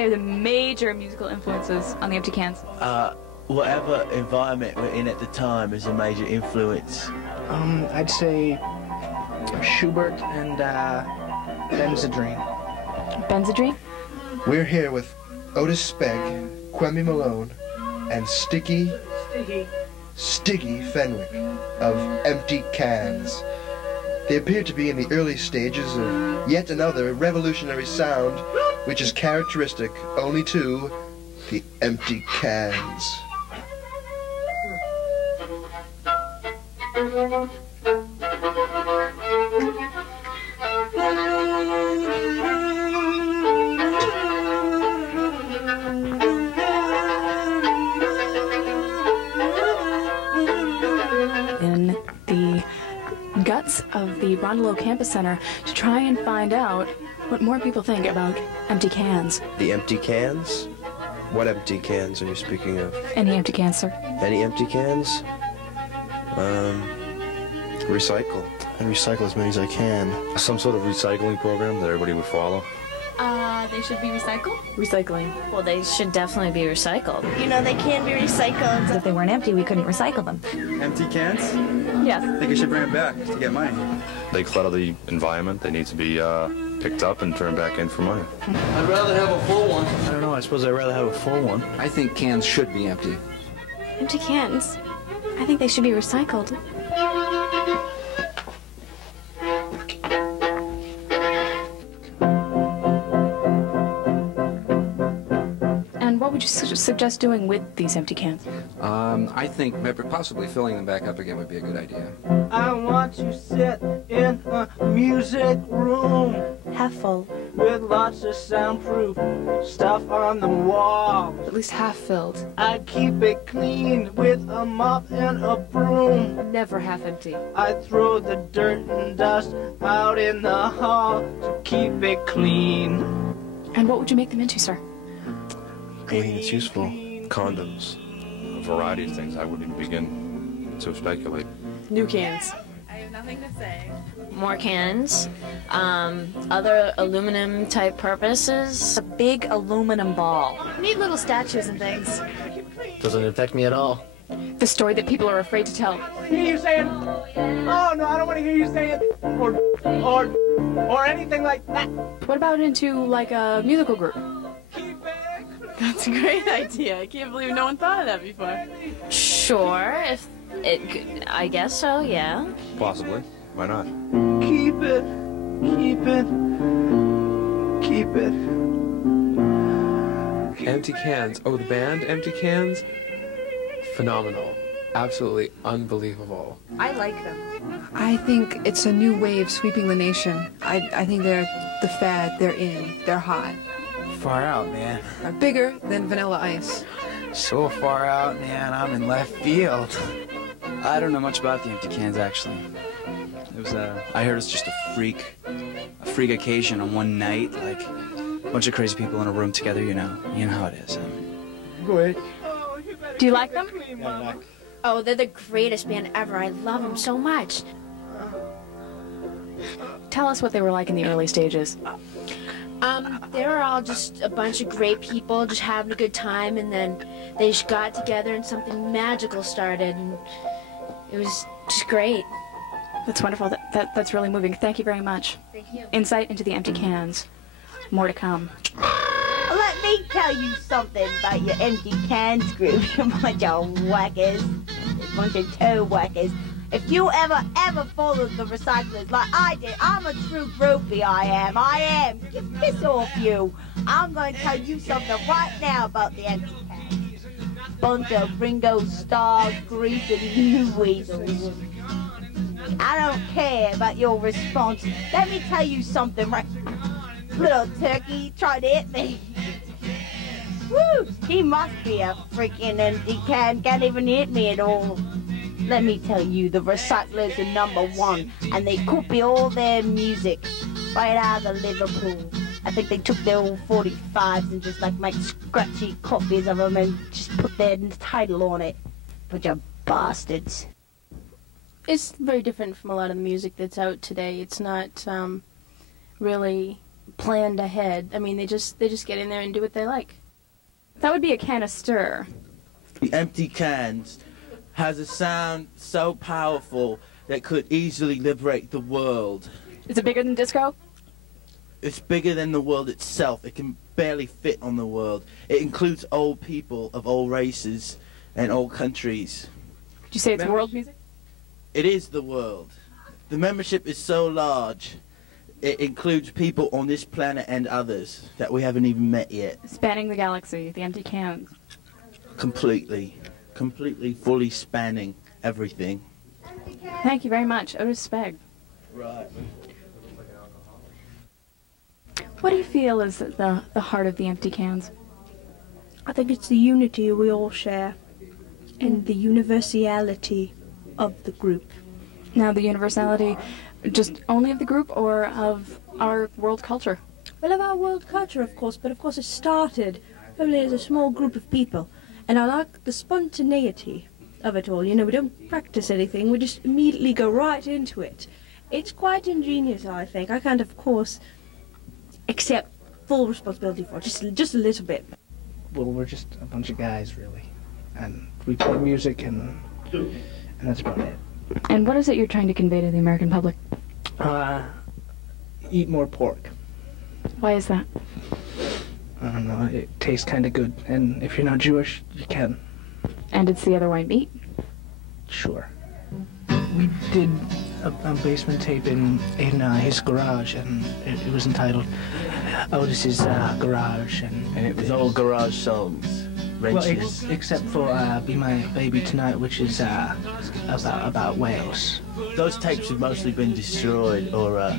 say are the major musical influences on the Empty Cans? Whatever environment we're in at the time is a major influence. I'd say Schubert and Benzedrine. Benzedrine? We're here with Otis Spegg, Quemby Malone, and Stiggy Fenwick of Empty Cans. They appear to be in the early stages of yet another revolutionary sound which is characteristic only to the Empty Cans. In the guts of the Rondelow Campus Center to try and find out what more people think about Empty Cans. The Empty Cans? What empty cans are you speaking of? Any empty cans, sir? Any empty cans? Recycle. And recycle as many as I can. Some sort of recycling program that everybody would follow. They should be recycled? Recycling. Well, they should definitely be recycled. You know, they can be recycled. If they weren't empty, we couldn't recycle them. Empty cans? Yes. I think I should bring it back to get money. They clutter the environment. They need to be picked up and turned back in for money. I'd rather have a full one. I don't know, I suppose I'd rather have a full one. I think cans should be empty. Empty cans? I think they should be recycled. What would you suggest doing with these empty cans? I think possibly filling them back up again would be a good idea. I want to sit in a music room. Half full. With lots of soundproof stuff on the wall. At least half filled. I keep it clean with a mop and a broom. Never half empty. I throw the dirt and dust out in the hall to keep it clean. And what would you make them into, sir? Anything that's useful. Condoms. A variety of things. I wouldn't even begin to speculate. New cans. I have nothing to say. More cans. Other aluminum type purposes. A big aluminum ball. Neat little statues and things. Doesn't affect me at all. The story that people are afraid to tell. Hear you saying, oh no, I don't want to hear you say it, or anything like that. What about into like a musical group? That's a great idea. I can't believe no one thought of that before. Sure, if it could, I guess so, yeah. Possibly. Why not? Keep it, keep it, keep it. Empty Cans. Oh, the band Empty Cans? Phenomenal. Absolutely unbelievable. I like them. I think it's a new wave sweeping the nation. I think they're the fad. They're in. They're hot. Far out, man. Bigger than Vanilla Ice. So far out, man, I'm in left field. I don't know much about the Empty Cans, actually. It was I heard it's just a freak occasion on one night, like a bunch of crazy people in a room together, you know how it is. Go ahead. Do you like them? Yeah, Oh, they're the greatest band ever. I love them so much. Tell us what they were like in the early stages. They were all just a bunch of great people just having a good time, and then they just got together and something magical started, and it was just great. That's wonderful. That's really moving. Thank you very much. Thank you. Insight into the Empty Cans. More to come. Let me tell you something about your Empty Cans group, you bunch of whackers. A bunch of toe whackers. If you ever followed the recyclers like I did, I'm a true groupie, I am. Get piss off you. I'm going to tell you something right now about the Empty Cans. Bunch of Ringo Starr, grease, and new weasels. I don't care about your response. Let me tell you something right. Little turkey tried to hit me. Woo! He must be a freaking empty can. Can't even hit me at all. Let me tell you, the recyclers are #1, and they copy all their music right out of Liverpool. I think they took their old 45s and just like make scratchy copies of them and just put their title on it. Bunch of bastards. It's very different from a lot of the music that's out today. It's not really planned ahead. I mean, they just get in there and do what they like. That would be a canister. The Empty Cans has a sound so powerful that could easily liberate the world. Is it bigger than disco? It's bigger than the world itself. It can barely fit on the world. It includes old people of all races and all countries. Did you say it's world music? It is the world. The membership is so large, it includes people on this planet and others that we haven't even met yet. Spanning the galaxy, the Empty Cans. Completely, fully spanning everything. Thank you very much. Otis Speg. Right. What do you feel is the heart of the Empty Cans? I think it's the unity we all share and the universality of the group. Now, the universality just only of the group or of our world culture? Well, of our world culture, of course, but of course it started only as a small group of people. And I like the spontaneity of it all. You know, we don't practice anything, we just immediately go right into it. It's quite ingenious, I think. I can't, of course, accept full responsibility for it, just a little bit. Well, we're just a bunch of guys, really. And we play music, and that's about it. And what is it you're trying to convey to the American public? Eat more pork. Why is that? I don't know, it tastes kind of good. And if you're not Jewish, you can. And it's the other white meat? Sure. We did a basement tape in his garage, and it was entitled Otis's Garage, and it was all garage songs, wrenches. Well, except for Be My Baby Tonight, which is about whales. Those tapes have mostly been destroyed or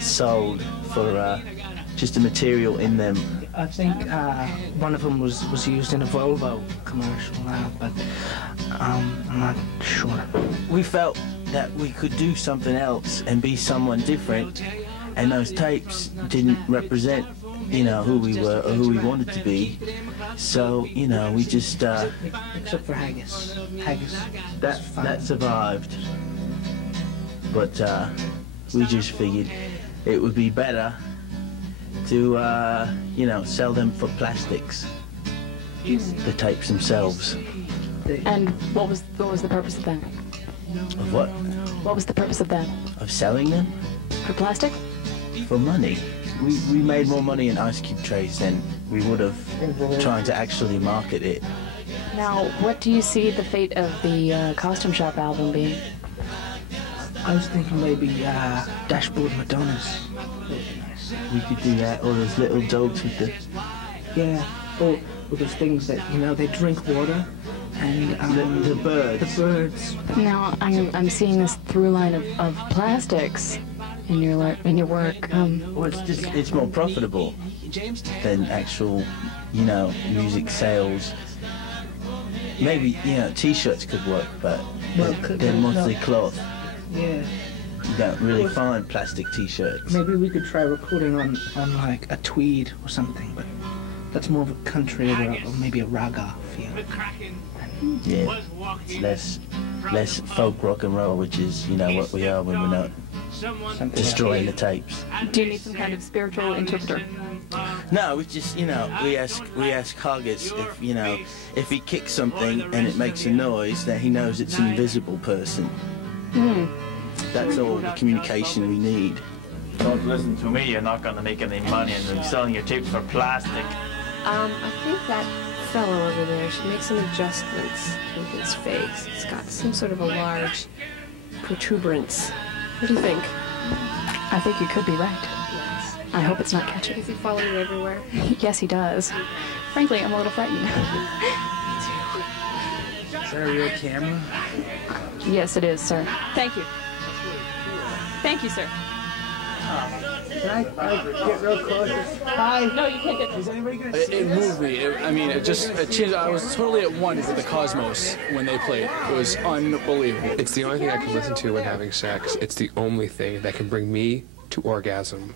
sold for just the material in them. I think one of them was used in a Volvo commercial, but I'm not sure. We felt that we could do something else and be someone different, and those tapes didn't represent, you know, who we were or who we wanted to be. So, you know, we just except for Haggis. That survived. But we just figured it would be better to you know, sell them for plastics. The tapes themselves. And what was the purpose of that? Of what? What was the purpose of that? Of selling them? For plastic? For money. We made more money in ice cube trays than we would have trying to actually market it. Now, what do you see the fate of the Costume Shop album being? I was thinking maybe Dashboard Madonnas. We could do that, or those little dogs with the... Yeah, or those things that, you know, they drink water, and the birds. The birds. Now, I'm seeing this through line of plastics in your work. Well, it's more profitable than actual, you know, music sales. Maybe, you know, T-shirts could work, but they're mostly cloth. Yeah. You don't really find plastic T-shirts. Maybe we could try recording on like a tweed or something, but that's more of a country or maybe a raga feel. Yeah, it's less folk rock and roll, which is, you know, what we are when we're not destroying the tapes. Do you need some kind of spiritual interpreter? No, we just, you know, we ask Haggis if, you know, if he kicks something and it makes a noise, that he knows it's an invisible person. That's all the communication we need. Don't listen to me, you're not going to make any money and you're selling your tapes for plastic. I think that fellow over there should make some adjustments with his face. It's got some sort of a large protuberance. What do you think? I think you could be right. Yes. I hope it's not catching. Does he follow me everywhere? Yes, he does. Frankly, I'm a little frightened. Is that a real camera? Yes, it is, sir. Thank you. Thank you, sir. Can I get real close? Hi. No, you can't get Is anybody going to see It moved me. It changed. I was totally at one with the Cosmos when they played. It was unbelievable. It's the only thing I can listen to when having sex. It's the only thing that can bring me to orgasm.